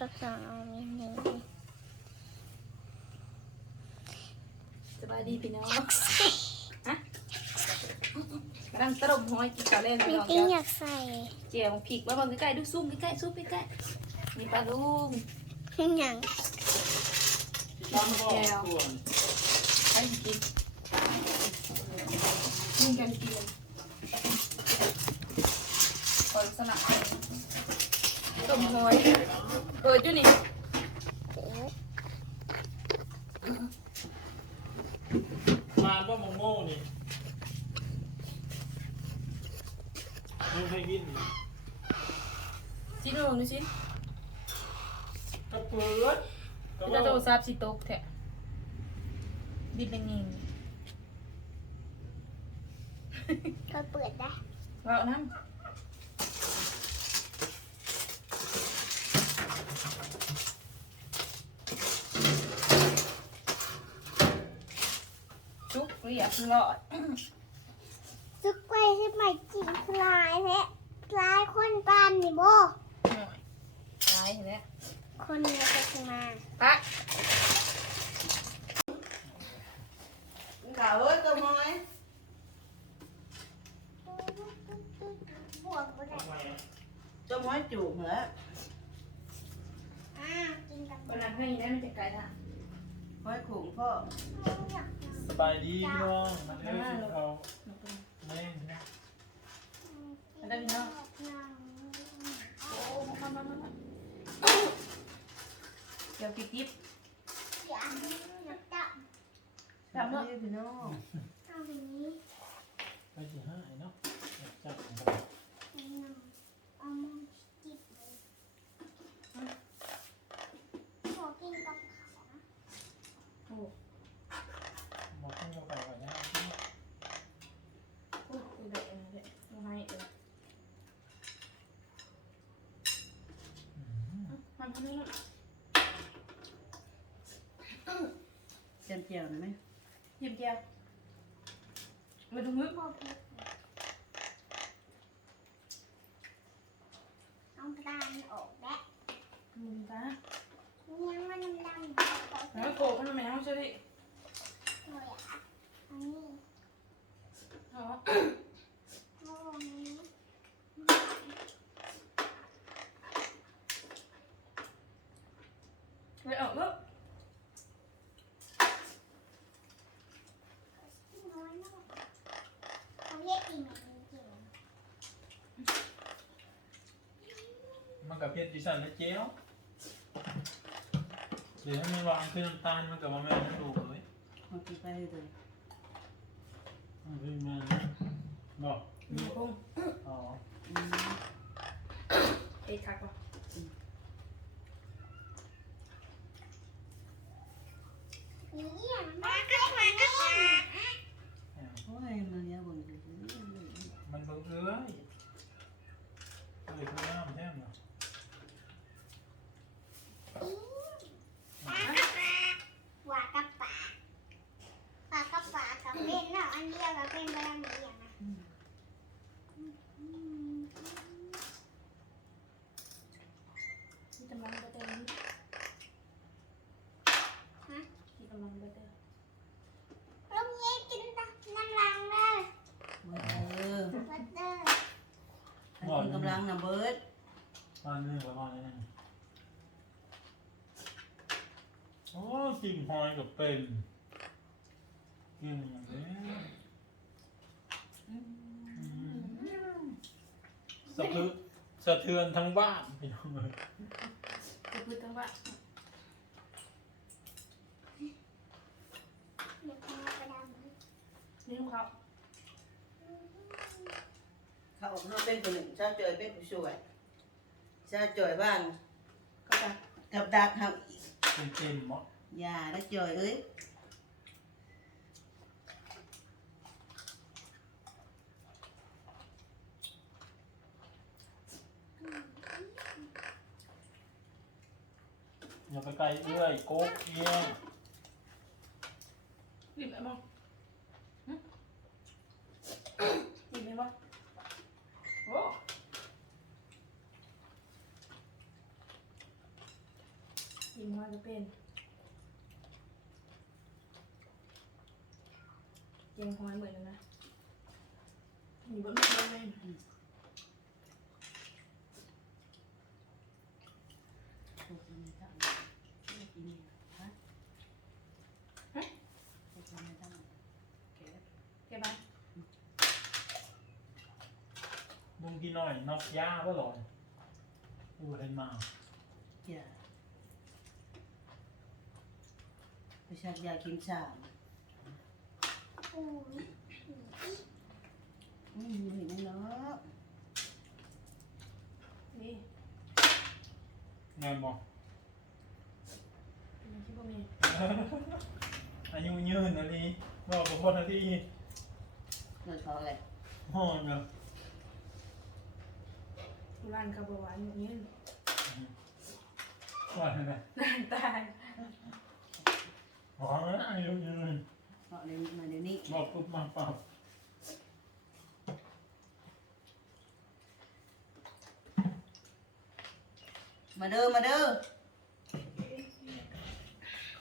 กับสองเอามีหนึ่งสบายดีพี่น้องอยากใส่กำลังตรมหอยกินข้าวเล่นมีพี่น้องติ้งเจ้าอยากใส่เจียวพริกไว้บางใกล้ๆดูซูมใกล้ๆซูมใกล้ๆมีปลาลูกอย่างลองแก้วใครสิกินมึงกันกินก่อนสลับ ต้มหอยเออจุนี่เดี๋ยวมาบ่มงโม่นี่มึงเคยกินนี่ซิโน่ดูสิกระเปิดกระจะเป๋าโตซาบสิตกแท้ดิบแดงเองก็เปิดได้ว้าวน้ำ จุกเรียบรอดซุกไว้ที่ไม่กินคลายแท้คลายคนปานนี่โบหน่อยตายเห็นแล้วคนนี้ก็จะมาปะข่าวเอ้ยตัวม้อยบวกก็ได้ตัวม้อยจูบเหรออ้าวกินกับวันนั้นให้ได้มันจะไกลละม้อยขุงพ่ออยากส บายดีพี่น้องมันเอ้ยกินเขาแม่งนะได้พี่น้องโอ้มามามาเดี๋ยวกิ๊บกิ๊บอยากอจับจำเนาะพี่น้องเอาอย่างนี้ไปที่ห้าเนาะจับเอามือจิบเลยขอกินกับเขานะ โอ้ บอกให้เราไปก่อนนะ โหเด็กเด็กมาให้เออ มันทำได้แล้วเจียมเจียวนะไหมหยิบแก้วมาดูมือพอเผ็ดเอาปลามันออกแล้วมือตายังมันดำขอแล้วโกมันไม่เอาใช่ดิเลยอะอันนี้อ๋อ โอ้นี้ เลยออกแล้วน้อยมากเขาเรียกอีเมลจริงมันกับเพชรดิสันและเจ้าเดี๋ยวให้มันวางขึ้นน้ำตาลมันกับว่าแม่มันดูเลยมากินไปเลยมันขึ้นมาบอกมีดูพุ่งอ๋ออืมเอ้คักว่ะ ๆนี่อย่างมาใกล้มาก็มา โอ้ยมันเนี้ยบนอยู่ มันเบิ่งเอ้ยเอ้ยคือน้ำแท้งเนาะ หวากับปลาปลากับปลากับ เป็นเนาะอันเดียวกับเป็นบะหมี่อย่างนะที่กำลังไปเต้นที่กำลังไปเต้นลูกเย้กินตะน้ำลังเลยเออบัตเตอร์ให้กินกำลังนะเบิร์ดมาหนึ่งประมาณนี้โอ้กิ่งพลอยกับเป็น เก่งอย่างนี้สะพือสะเทือนทั้งบ้านพี่น้องเลยจะพูดทั้งว่าเดี๋ยวกินกระดาษนี่ลูกเขาเขาออกมาเป็นคนหนึ่งชาจอยเป็นผู้ช่วยชาจอยบ้านก็จะกับดักทำอีกเป็นเต็มหมดอย่านะจอยเอ้ย อย่าไปไกลเอื้อยโก๊กเอี้ยงหยิบอะไรบ้างหยิบอะไรบ้างโอ้กินหอยก็เป็นเจียงหอยเหมือนกันนะอยู่บนบ้านแม่ ถูกมันจะไม่กินฮะถูกมันจะเก็บ เก็บบ้านลุงกินหน่อยนอกย่าก็หรออูได้มา อย่าไปชักยากินชามอู้ยอืมเห็นไหมเนาะนี่ไงานบอกมันคิดว่ามีอายุยืนอันนี้บอกกับคนที่ เงินเขาอะไรห้องเนาะทุรานคาร์บหวานอย่างนี้ว่าอะไรนานตายอ๋ออายุยืนเนาะเดี๋ยวมาเดี๋ยวนี้บอกปุ๊บมาปรับมาเด้อมาเด้อ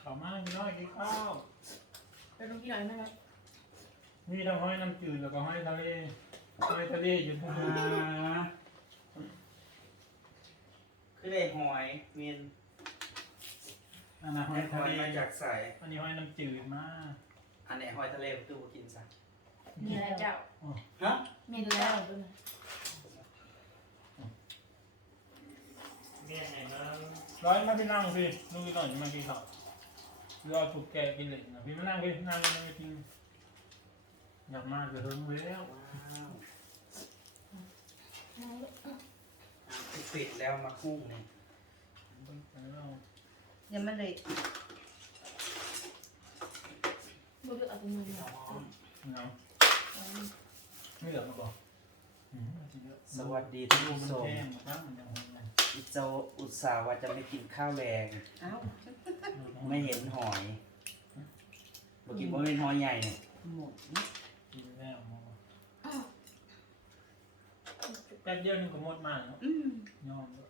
เขามากินน้อยกินข้าว ไปลงที่ไหนไหมครับ มีทั้งห้อยน้ำจืดแล้วก็ห้อยทะเลห้อยทะเลอยู่ทางอ่นู้นาคือได้หอยเมียนอันนั้นห้อได้ยหทะอยเลมาจากใสอันนี้ห้อยน้ำจืดมาอันไหนหอยทะเลประตูกินซะมีอะไรเจ้าฮะมีแล้วด้วยนะเมียนไหนเนาะร้อยมาพี่นั่งสิลูกกินหน่อยมากินข้าวรอถูกแกกินเลยนะพี่มานั่งพี่นั่งนั่งกิน อยากมากจะเฮิงแล้วว้าวคือปิดแล้วมาคุ้งนี่ยังไม่ได้ดูดูเอาตรงนี้นะเนาะไม่เหลือมาบอกสวัสดีท่านดูผู้มันชมแห้งนะครับมันยังหงนะอิโจอุตส่าห์ว่าจะไม่กินข้าวแรงเอ้าไม่เห็นหอยเมื่อกี้ว่าเป็นหอยใหญ่เนี่ยหมด กินแล้วมาแป๊บเดียวนึงก็หมดมากเนาะอืมยอมด้วย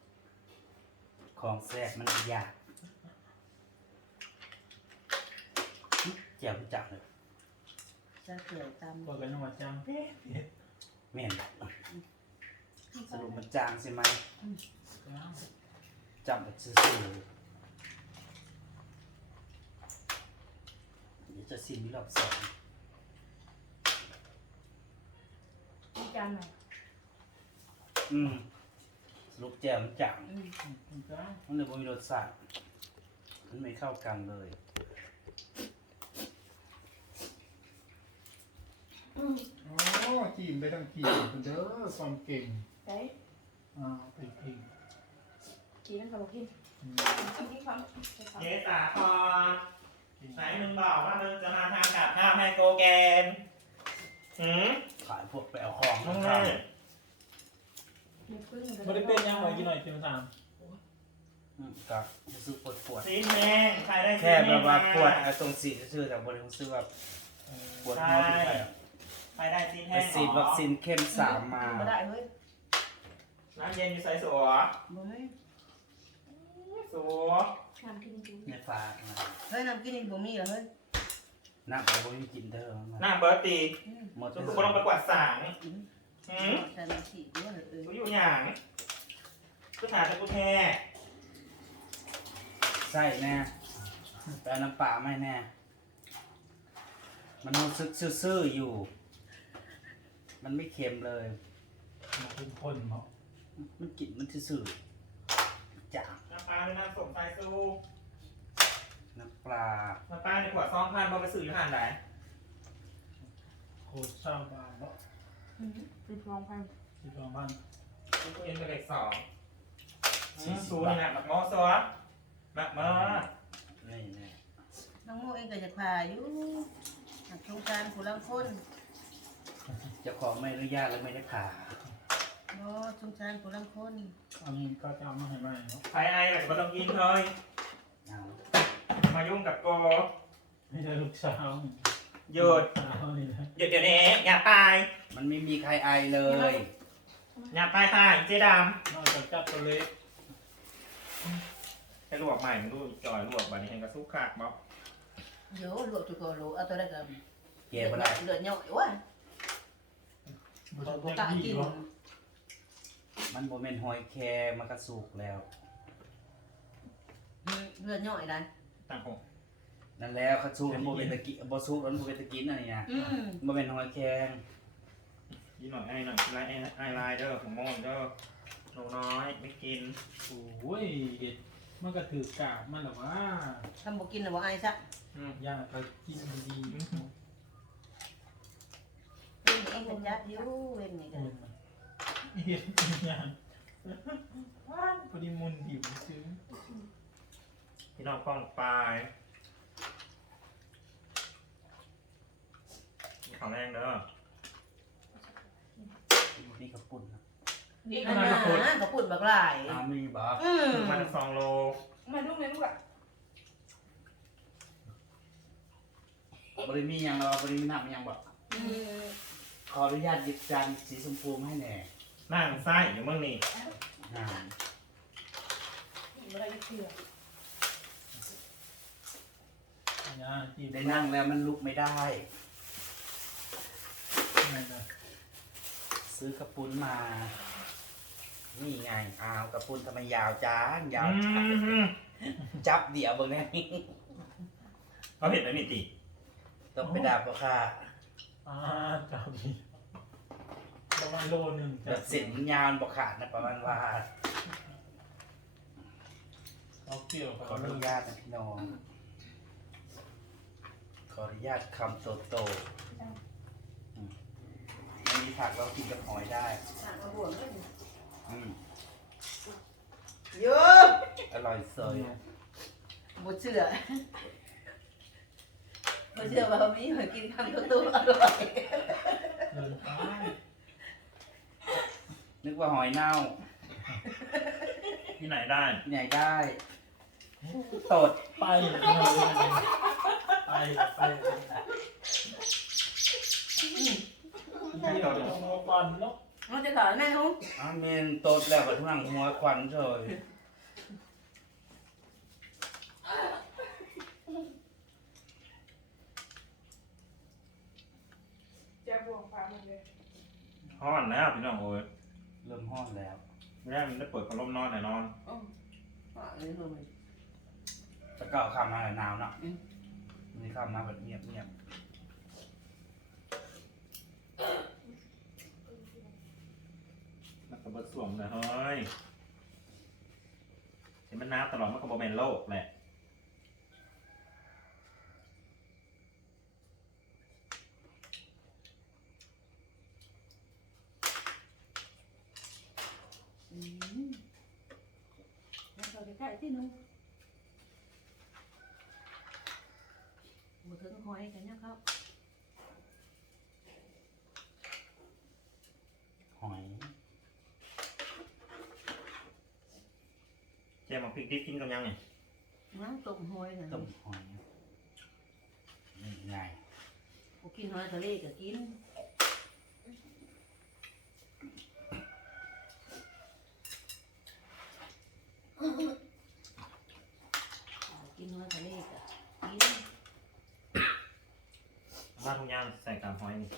ของแซ่บมันยากเจียวจักเลยจะเกลือตามเปิดกันจังหวัดจังเป๊ะเป๊ะแม่นสรุปมันจางใช่ไหมจังจำแบบซื่อๆเดี๋ยวจะซิมรอบสอง มีจานไหนอืมสรุปแจ่วมันจางอืมจังมันเลยบ่มีรสชาติมันไม่เข้ากันเลยโอ้จีมไปทั้งทีคุณเด้อความเก่งใส่อ่าไปพิงกินแล้วกับกินอืมกินที่ความเยสาคอนกินไหนมึงบอกว่ามึงจะมาทำกับข้าวให้โกแกน หืมขายพวกไปเอาของมึงข้างเลยมีพึ่งไม่ได้เป็นยังไงกินหน่อยกินมาสามอืมกับรู้สึกปวดปวดซีนแห้งใครได้ซีแค่นแบแห้งบว่ามาปวดไอ้ตรงสีซื่อๆแต่บริรู้สึกว่าเออปวดหัวเป็นไข้อะใครได้ซีนไปแห้งฉีดวัคซีนเข้มสามมาไม่ได้เฮ้ยน้ำเย็นอยู่ใส่สัวบ่ให้สัวงานกินจริงในฝากนะเฮ้ยน้ำกินอีกบ่มีเหรอเฮ้ย น้ำเอาบริกินเด้อมันหน้าเบิร์ตตีอืมหมดสุกุลงไปกวาดสางอืมหืมใส่น้ำขี้ด้วยเออกูอยู่อย่างกูถามแต่กูแท้ใช่แน่แต่เอาน้ำปลาไม่แน่ มันรู้สึกซื่อๆอยู่ มันไม่เค็มเลยมาเป็นคนเนาะมันกลิ่นมันซื่อๆจางน้ำปลาหรือน้ำส้มสายซูน้ำป ลาน้ำปลาในขวดซองพันบอไปสื่อหรือหันไหนโคตรเศร้าบานเนาะคือฟองพันสิบสองพันกูเอ็นไปเลขสองหืมสูนี่แหละแบบมอสัวแบบมอนี่แน่น้องโมเองก็จะพาอยู่หักโครงการผู้ลังคนเจ้าของไม่อนุญาตและไม่ได้ผ่าเนาะสงสารผู้ลังคนอันนี้ก็จะเอามาให้ใหม่เนาะใครไอแบบก็ต้องกินเลยเอา มายุ่งกับโกไม่ใช่ลูกสาวหยุดลูกสาวนี่แหละหยุดเดี๋ยวนี้อย่าไปมันไม่มีใครไอเลย อย่าไปค่ะเจ๊ดนอกจากจับตัวเล็กำจะรววกใหม่มึงดูจอยลวกบัดนี้ให้กระซุกขากบ่เดี๋ยวลวกจุกโลเอาตัวได้กับเก็บบ่ได้เลือดย่อยว่ะบ่บ่ต้องกล้าแจ้งกิดีนบ่มันบ่แม่นหอยแครงมันก็สุกแล้วเลือ ดย่อยได้ตั้งคงนั่นแล้วเขาสุกมันบ่เป็นตะกิบ่สุกแล้วมันบ่เป็นตะกินอันนี้นะอืมบ่เป็นหอยแครงยี่หน่อยไอ้หน่อยไลไอ้ไอ้ไลน์เด้อของโมนเด้อหนูน้อยไม่กินโอ้ยเห็ดมันก็ถือกาบมันหรอวะทำบ่กินน่ะบ่อายซะอืมย่างไปกินดีเว้นเองก็จัดอยู่เว้นนี่ก็เห็ดย่างว้านพอดีมุนหิวซื้อ พี่น้องป้องปลายขาวแรงเด้อนี่กระปุ่นนะนี่ก็นะก็ปุ่นบักหลายอ้าวมีบ่อืมคือมันสองโลมาดูเลยลูกอะบ่ได้มีหยังเราบ่ได้มีน้ำหยังบ่อืมขออนุญาตหยิบจานสีชมพูมาให้แหน่นั่งไส้อยู่เมืองนี่น้อะไรเชื่อ ย่างกินำได้นั่งแล้วมันลุกไม่ได้ นั่นนะซื้อกระปุนมา นี่ไงอ้าวกระปุนทำไมยาวจังยาวอืจังมจับเดี๋ยวเบิ่งแน่เขาเห็นไหมนี่ติต้องไปด่าพ่อค่ะอ่าจับดีประมาณโลหนึ่งแบบเส้นมันยาวมันบ่ขาดนะประมาณว่าเขาเกี่ยวขอเขาอเลนุยญาตนะพี่น้องข ออนุญาตคำโตโตอืมไม่มีผักเรากินกับหอยได้สั่งมาบ่วงเลยอืมเยอะอร่อยเสยบ่เชื่อบ่เชื่อว่ามีหอยกินคำตัวๆอร่อยเดินไปนึกว่าหอยเน่าที่ไหนได้ ที่ไหนได้ ตดไปไปไปไปต่อก่อนเนาะมันจะขอแม่ฮู้อาเมนตดแล้วก็ทั่งหัวควันเฉยจะบวงฟ้ามันเลยห้อนแล้วพี่น้องโอ้ยเริ่มห้อนแล้วแม่มันได้เปิดพัดลมนอนแน่นอน อ๋ออะนี่ลง แล้วก็เอาคำมาหนาวเนาะอืมมีคำมาแบบเงียบเงียบมันก็บดสวมเลยเฮ้ยเห็นมันน้ำตลอดมันก็บแมนโลกแหละอืมแล้วเราไปใกล้ที่นู้นบ่ถึงหอยกันนะครับ หอย เจ๊มาพริกดิบกินกันยังไงน้ำต้มหอยนะต้มหอยนี่ไงบ่กินหอยทะเลก็กินกินหอยทะเลก็กินบ้านทุกอย่างใส่กามหอยนี่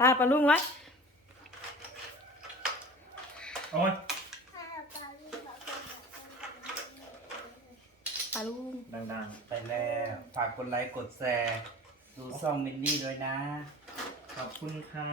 ปลาปลาลุงไว้โอ้ยปลาลุงดังไปแล้วฝากกดไลค์กดแชร์ ดูซ่องมินนี่ด้วยนะๆขอบคุณค่ะ